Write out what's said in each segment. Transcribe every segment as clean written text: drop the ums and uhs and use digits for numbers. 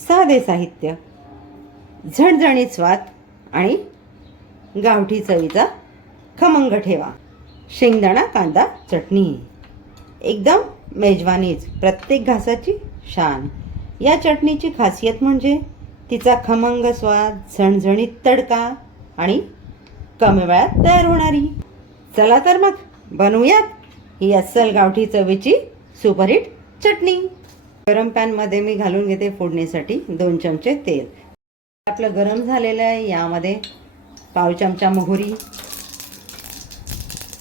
साधे साहित्य, झणझणीत स्वाद आणि गावठी चवीचा खमंग ठेवा. शेंगदाणा कांदा चटणी एकदम मेजवानीच, प्रत्येक घासाची शान. या चटणीची खासियत म्हणजे तिचा खमंग स्वाद, झणझणीत तडका आणि कमी वेळात तयार होणारी. चला तर मग बनवूयात ही अस्सल गावठी चवीची सुपरहिट चटणी. गरम पॅनमध्ये मी घालून घेते फोडणीसाठी 2 चमचे तेल. आपलं गरम झालेलं आहे. यामध्ये पाव चमचा मोहरी,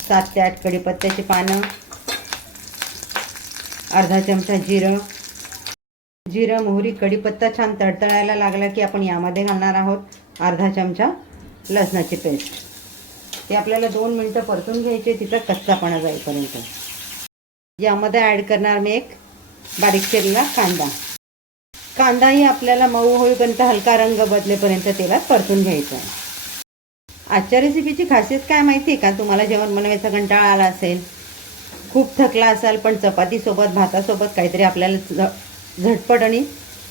7 ते 8 कढीपत्त्याची पानं, अर्धा चमचा जिरं. जिरं, मोहरी, कढीपत्ता छान तडतडायला लागला की आपण यामध्ये घालणार आहोत अर्धा चमचा लसणाची पेस्ट. ते आपल्याला 2 मिनटं परतून घ्यायचे, तिचा कच्चापणा जाईपर्यंत. यामध्ये ॲड करणार मी एक बारीक चिरलेला कांदा. कांदाही आपल्याला मऊ होईपर्यंत, हलका रंग बदलेपर्यंत तेलात परतून घ्यायचा आहे. आजच्या रेसिपीची खासियत काय माहिती आहे का? तुम्हाला जेवण बनवायचा कंटाळा आला असेल, खूप थकला असाल, पण चपातीसोबत भातासोबत काहीतरी आपल्याला झटपट आणि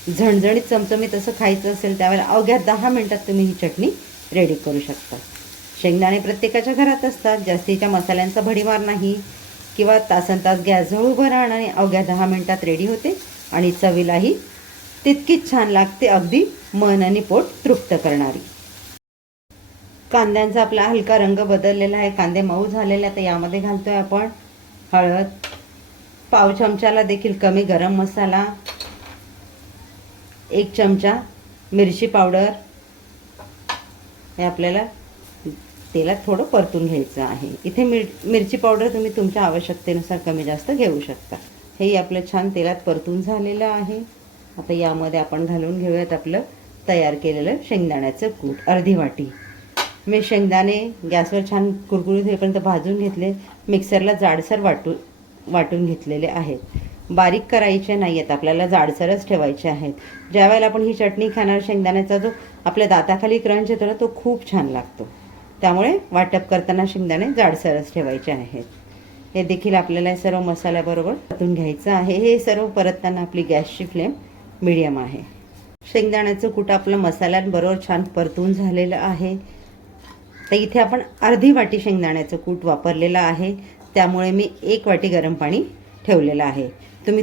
झणझणीत चमचमीत असं खायचं असेल, त्यावेळेला अवघ्या 10 मिनटात तुम्ही ही चटणी रेडी करू शकता. शेंगदाणे प्रत्येकाच्या घरात असतात, जास्तीच्या मसाल्यांचा भडीमार नाही किंवा तासनतास गॅसजवळ उभं राहणं आणि अवघ्या 10 मिनटात रेडी होते आणि चवीलाही तितकीच छान लागते, अगदी मन आणि पोट तृप्त करणारी. कांद्यांचा आपला हलका रंग बदललेला आहे, कांदे मऊ झालेले आहेत. तर यामध्ये घालतोय आपण हळद, पाव चमचाला देखील कमी गरम मसाला, 1 चमचा मिरची पावडर. हे आपल्याला तेलात थोडं परतून घ्यायचं आहे. इथे मिरची पावडर तुम्ही तुमच्या आवश्यकतेनुसार कमी जास्त घेऊ शकता. हे आपलं छान तेलात परतून झालेलं आहे. आता यामध्ये आपण घालून घेऊयात आपलं तयार केलेलं शेंगदाण्याचं कूट. अर्धी वाटी मी शेंगदाणे गॅसवर छान कुरकुरीत होईपर्यंत भाजून घेतले. मिक्सरला जाडसर वाटून घेतलेले आहेत. बारीक करायचे नाही आहेत, आपल्याला जाडसरच ठेवायचे आहेत. ज्यावेळेला आपण ही चटणी खाणार, शेंगदाण्याचा जो आपल्या दाताखाली क्रंच येतो ना, तो खूप छान लागतो. त्यामुळे वाटप करताना शेंगदाणे जाडसरच ठेवायचे आहेत. हे देखील आपल्याला सर्व मसाल्याबरोबर परतून घ्यायचं आहे. हे सर्व परतताना आपली गॅसची फ्लेम मीडियम आहे. शेंगदाण्याचं कूट आपलं मसाल्यांबरोबर छान परतून झालेलं आहे. तर इथे आपण अर्धी वाटी शेंगदाण्याचं कूट वापरलेलं आहे, त्यामुळे मी 1 वाटी गरम पाणी ठेवलेलं आहे.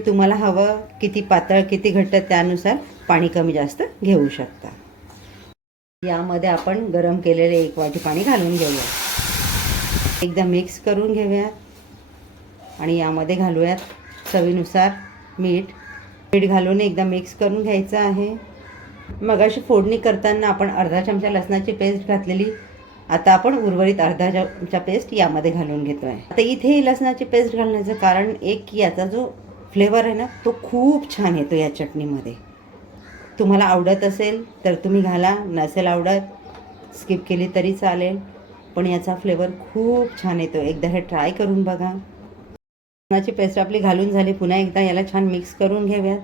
तुम्हाला हवं किती पातळ किती घट्ट त्यानुसार पाणी कमी जास्त घेऊ शकता. यामध्ये आपण गरम केलेले 1 वाटी पाणी घालून घेऊया. एकदा मिक्स करून घेऊयात आणि यामध्ये घालूयात चवीनुसार मीठ घालून एकदा मिक्स करून घ्यायचं आहे. मगाशी फोडणी करताना आपण अर्धा चमचा लसणाची पेस्ट घातलेली, आता आपण उर्वरित अर्धा चमचा पेस्ट यामध्ये घालून घेतोय. आता इथे लसणाची पेस्ट घालण्याचं कारण एक की याचा जो फ्लेवर आहे ना, तो खूप छान येतो या चटणीमध्ये. तुम्हाला आवडत असेल तर तुम्ही घाला, नसेल आवडत स्किप केली तरी चालेल, पण याचा फ्लेवर खूप छान येतो. एकदा हे ट्राय करून बघा. लसणाची पेस्ट आपली घालून झाली. पुन्हा एकदा याला छान मिक्स करून घेऊयात.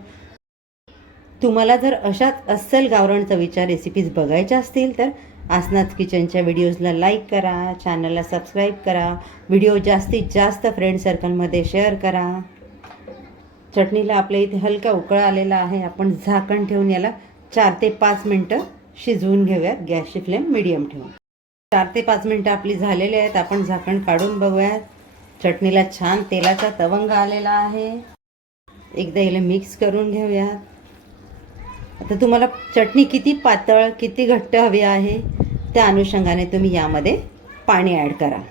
तुम्हाला जर अशाच अस्सल गावरान चवीच्या रेसिपीज बघायच्या असतील तर आसनाच किचनच्या व्हिडिओजला लाईक करा, चॅनलला सबस्क्राईब करा, व्हिडिओ जास्तीत जास्त फ्रेंड सर्कलमध्ये शेअर करा. चटणीला आपल्या इथे हलका उकळा आलेला आहे. आपण झाकण ठेवून याला 4 ते 5 मिनटं शिजवून घेऊयात. गॅसची फ्लेम मीडियम ठेवून. 4 ते 5 मिनटं आपली झालेली आहेत. आपण झाकण काढून बघूयात. चटणीला छान तेलाचा तवंग आलेला आहे. एकदा याला मिक्स करून घेऊयात. आता तुम्हाला चटणी किती पातळ किती घट्ट हवी आहे त्या अनुषंगाने तुम्ही यामध्ये पाणी ॲड करा.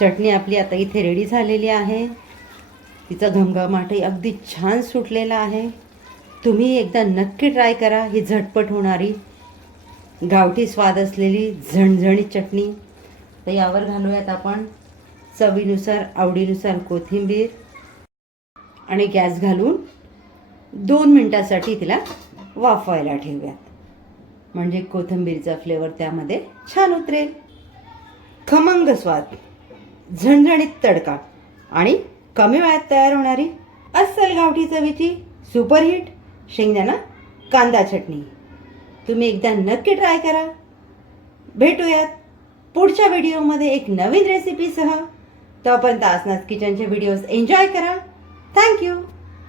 चटणी आपली आता इथे रेडी झालेली आहे. तिचा घमघमाटही अगदी छान सुटलेला आहे. तुम्ही एकदा नक्की ट्राय करा ही झटपट होणारी गावठी स्वाद असलेली झणझणीत चटणी. तर यावर घालूयात आपण चवीनुसार आवडीनुसार कोथिंबीर आणि गॅस घालून 2 मिनटासाठी तिला वाफवायला ठेवूयात, म्हणजे कोथिंबीरचा फ्लेवर त्यामध्ये छान उतरेल. खमंग स्वाद, झणझणीत तडका आणि कमी वेळात तयार होणारी अस्सल गावठी चवीची सुपरहिट शेंगदाणा कांदा चटणी तुम्ही एकदा नक्की ट्राय करा. भेटूयात पुढच्या व्हिडिओमध्ये एक नवीन रेसिपीसह. तोपर्यंत आसनास किचनचे व्हिडिओज एन्जॉय करा. थँक्यू.